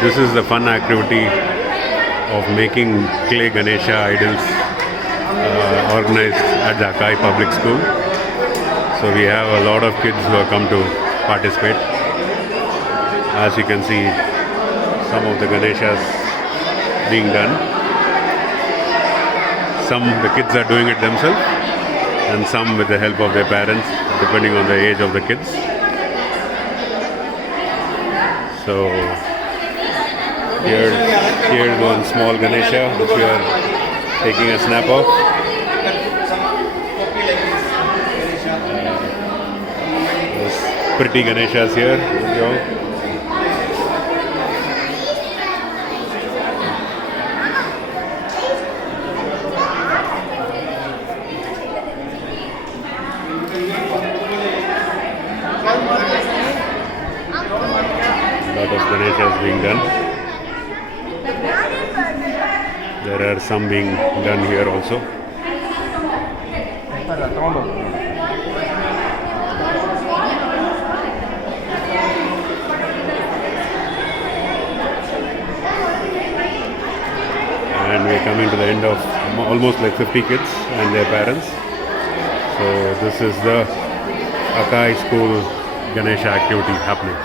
This is the fun activity of making clay Ganesha idols organized at the Akai Public School. So we have a lot of kids who have come to participate. As you can see, some of the Ganeshas being done. Some the kids are doing it themselves, and some with the help of their parents, depending on the age of the kids. So here's one small Ganesha which we are taking a snap of. Those pretty Ganeshas here. There you go. Lot of Ganeshas being done. There are some being done here also. And we are coming to the end of almost like 50 kids and their parents. So this is the Akai School Ganesha activity happening.